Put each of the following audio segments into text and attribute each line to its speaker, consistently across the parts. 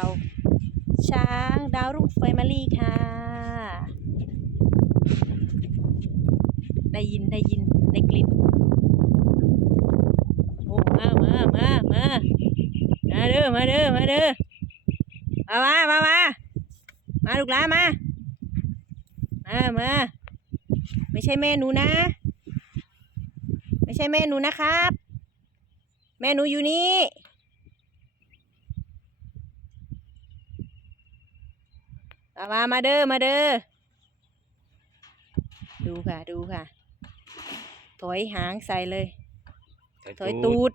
Speaker 1: เรา ช้างดาวรุ่งไฟมารีค่ะ ได้ยินได้ยินได้กลิ่นโอ้มามามามามาเด้อมาเด้อมาเด้อมามามามามาลูกหลานมามามาไม่ใช่แม่หนูนะ ไม่ใช่แม่หนูนะครับ แม่หนูอยู่นี่ มามามาเด้อมาเด้อดูค่ะดูค่ะ ถอยหางใส่เลย ถอยตูด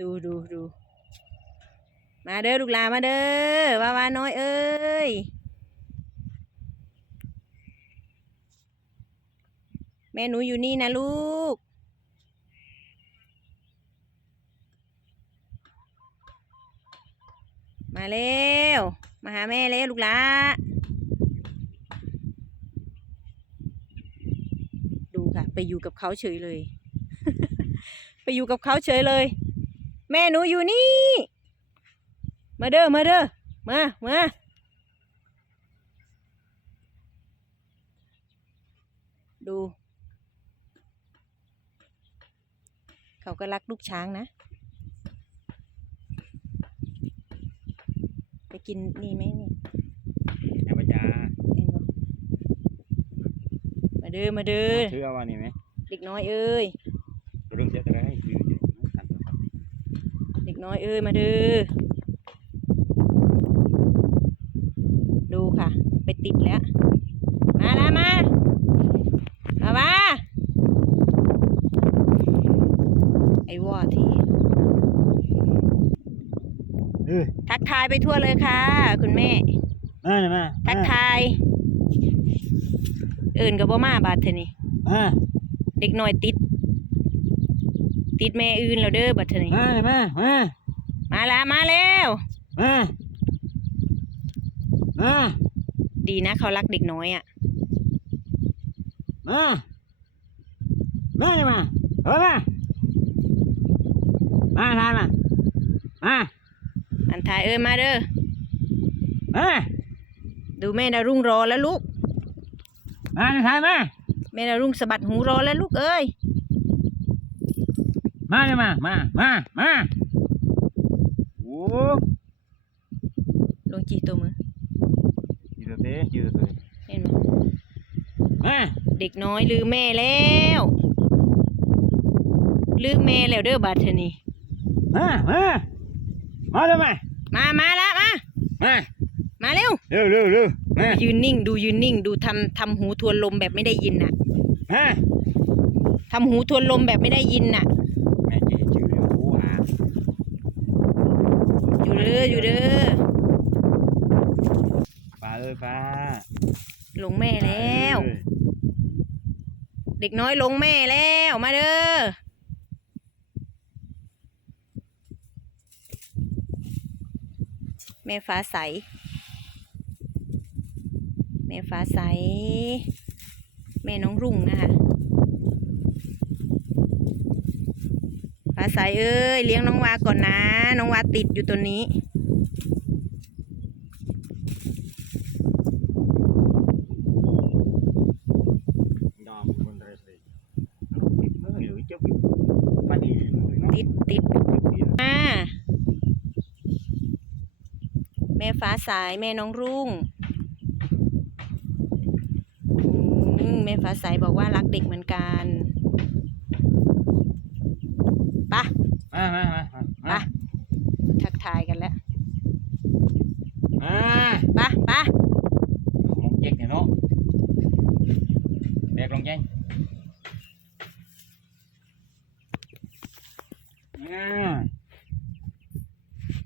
Speaker 1: ดูดูดูมาเด้อลูกหลานมาเด้อวาวาน้อยเอ้ยแม่หนูอยู่นี่นะลูก มาเร็ว มาหาแม่เร็วลูกหลาดูค่ะ ไปอยู่กับเขาเฉยเลย ไปอยู่กับเขาเฉยเลย แม่หนูอยู่นี่ มาเด้อ มาเด้อ มา มาดู เขาก็รักลูกช้างนะ ไป กินนี่ไหมนี่
Speaker 2: ธรรมดา
Speaker 1: เห็นบ่มาเด้อมาเด้อ
Speaker 2: เชื่อว่านี่ไหม
Speaker 1: เด็กน้อยเอ้ย
Speaker 2: เรื่องเสียแต่ให้ชื่อเดี๋ยวกัน
Speaker 1: เด็กน้อยเอ้ยมาเด้อดูค่ะ ไปติดแล้ว มาละมา มามาไอ้วอที
Speaker 2: เออ
Speaker 1: ทักทายไปทั่วเลยค่ะ คุณแม่
Speaker 2: มาเลยมา
Speaker 1: ทักทายเอื่นกับบ่มาบาดเทอนี่
Speaker 2: มา
Speaker 1: เด็กน้อยติด ติดแม่อื่นแล้วเด้อบัดเทอนี่
Speaker 2: มาเลยมามา
Speaker 1: มาละมาแล้ว
Speaker 2: มามา
Speaker 1: ดีนะเขารักเด็กน้อยอะ
Speaker 2: มามาเลยมาเออมามาทานมามา
Speaker 1: อันทายเอ้ยมาเด้อ
Speaker 2: มา
Speaker 1: ดูแม่ดารุ่งรอแล้วลูก
Speaker 2: มาทานมา
Speaker 1: แม่ดารุ่งสะบัดหูรอแล้วลูกเอ้ย
Speaker 2: มาเลยมามามามาโอ้
Speaker 1: ลงจีตัวมือ
Speaker 2: ยืดเตะยืดเตะ
Speaker 1: เห็นไหม
Speaker 2: มา
Speaker 1: เด็กน้อยลืมแม่แล้วลืมแม่แล้วเด้อบาดเทอนี่
Speaker 2: มามา มาเลยมา
Speaker 1: มามาละมา
Speaker 2: มา
Speaker 1: มาเร็ว
Speaker 2: เร็วเร็วเร็วมา
Speaker 1: ยืนนิ่งดูยืนนิ่ง ดูทำทำหูทวนลมแบบไม่ได้ยินน่ะ
Speaker 2: มา
Speaker 1: ทำหูทวนลมแบบไม่ได้ยินน่ะ
Speaker 2: แม่เจ๊ชื่อเรื่องกูอะ
Speaker 1: อยู่เด้ออยู่เด้อ
Speaker 2: ฟ้าเอ้ยฟ้า
Speaker 1: หลงแม่แล้ว
Speaker 2: เอ้ย
Speaker 1: เด็กน้อยหลงแม่แล้วมาเด้อ แม่ฟ้าใส แม่ฟ้าใส แม่น้องรุ่งนะคะ ฟ้าใสเอ้ยเลี้ยงน้องวาก่อนนะ น้องวาติดอยู่ตัวนี้
Speaker 2: ยอมคนเรสเลยปิดมือหรือจะปิดปานีมือเนาะ
Speaker 1: ติดติด อ่าแม่ฟ้าสายแม่น้องรุ่งอืมแม่ฟ้าสายบอกว่ารักเด็กเหมือนกันปะ
Speaker 2: มามามามา
Speaker 1: ปะทักทายกันแล้ว
Speaker 2: มา
Speaker 1: ปะปะ
Speaker 2: มองเจ๊กเนี่ยเนาะแบกลงใจมา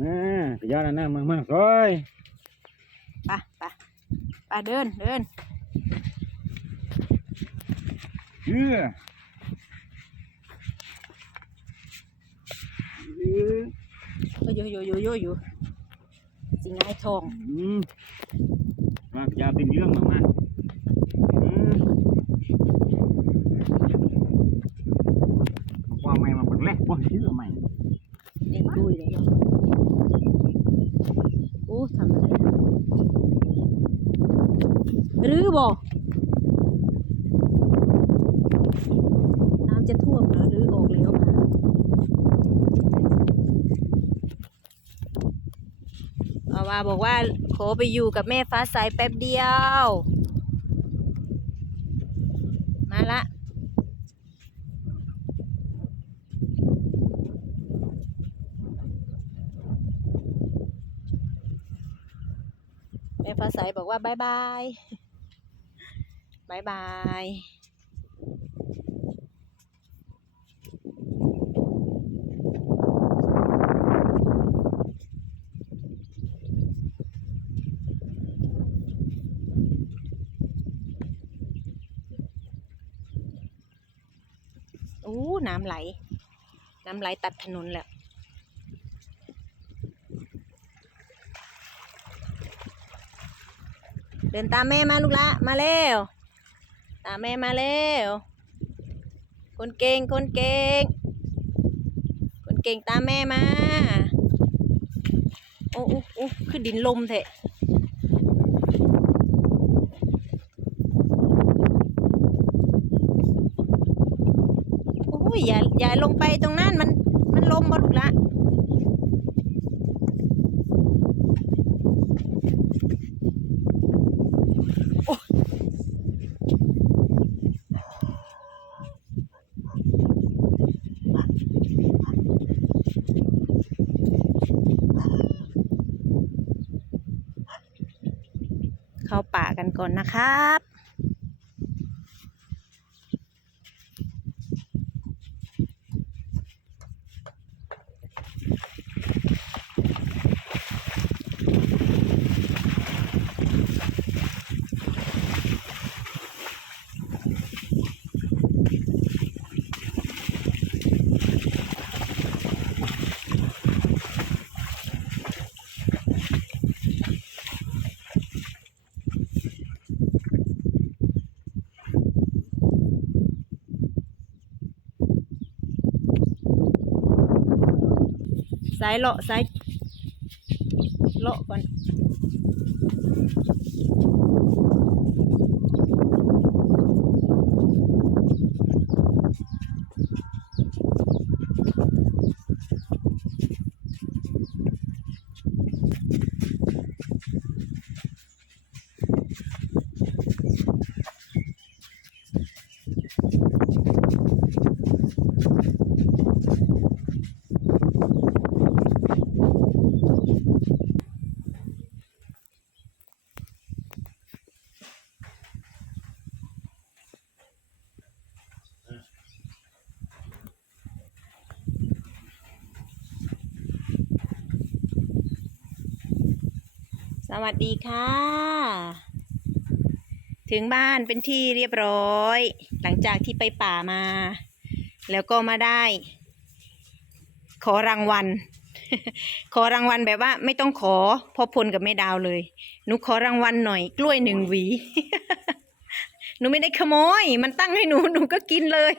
Speaker 2: มาไปย้อนอันนั้นมามาซอย
Speaker 1: ปะปะปะเดินเดิน
Speaker 2: เชื่อเชื่อ
Speaker 1: โยโยโยโยโยโยสิงไงทอง
Speaker 2: อืมมาอย่าเป็นเรื่องมากมากอืมว่าไม่มาเป็นแรกว่าชื่อใหม่
Speaker 1: เด็กดุยเลยเนาะ ทำอะไรหรือบ่น้ำจะท่วมแล้วหรือออกแล้วค่ะอาวาบอกว่าขอไปอยู่กับแม่ฟ้าใสแป๊บเดียว มาละ แม่ฟ้าใสบอกว่าบายบายบายบายโอ้น้ำไหล น้ำไหลตัดถนนแล้ว เดินตามแม่มาลูกละ มาเร็วตามแม่มาเร็วคนเก่ง คนเก่ง คนเก่งตามแม่มา โอ้โอ้โอ้คือดินลมเถอะโอ้ยอย่าอย่าลงไปตรงนั้นมันมันลมบ่ลูกละ กันก่อนนะครับ สายเลาะสายเลาะก่อน สวัสดีค่ะ ถึงบ้านเป็นที่เรียบร้อย หลังจากที่ไปป่ามา แล้วก็มาได้ ขอรางวัล ขอรางวัลแบบว่า ไม่ต้องขอพ่อพลกับแม่ดาวเลยหนูขอรางวัลหน่อย กล้วยหนึ่งหวี หนูไม่ได้ขโมย มันตั้งให้หนูหนูก็กินเลย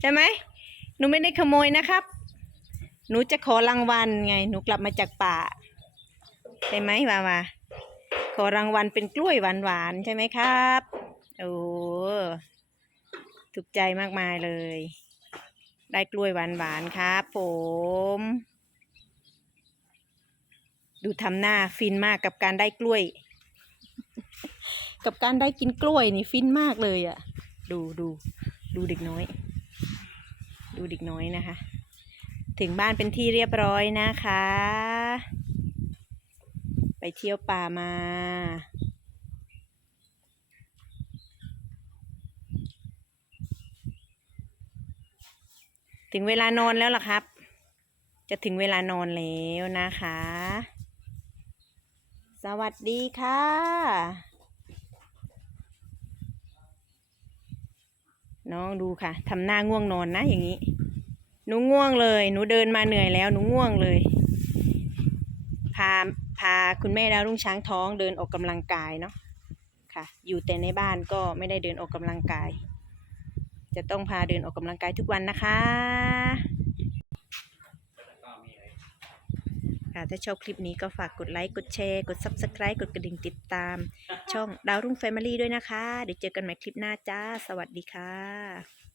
Speaker 1: ใช่ไหมหนูไม่ได้ขโมยนะครับ หนูจะขอรางวัลไง หนูกลับมาจากป่า ใช่ไหมวาวาขอรางวัลเป็นกล้วยหวานๆใช่ไหมครับโอ้ถูกใจมากมายเลย ได้กล้วยหวานๆครับผม ดูทำหน้าฟินมากกับการได้กล้วย กับการได้กินกล้วยนี่ฟินมากเลยอะ่ะ ดูดูดูเด็กน้อย ดูเด็กน้อยนะคะ ถึงบ้านเป็นที่เรียบร้อยนะคะ เที่ยวป่ามา ถึงเวลานอนแล้วล่ะครับ จะถึงเวลานอนแล้วนะคะ สวัสดีค่ะน้องดูค่ะทำหน้าง่วงนอนนะอย่างนี้ หนูง่วงเลย หนูเดินมาเหนื่อยแล้ว หนูง่วงเลย พา พาคุณแม่ดาวรุ่งช้างท้องเดินออกกำลังกายเนาะค่ะ อยู่แต่ในบ้านก็ไม่ได้เดินออกกำลังกาย จะต้องพาเดินออกกำลังกายทุกวันนะคะ ค่ะถ้าชอบคลิปนี้ก็ฝากกดไลค์กดแชร์ กด Subscribe กดกระดิ่งติดตาม ช่องดาวรุ่ง Family ด้วยนะคะ เดี๋ยวเจอกันใหม่คลิปหน้าจ้า สวัสดีค่ะ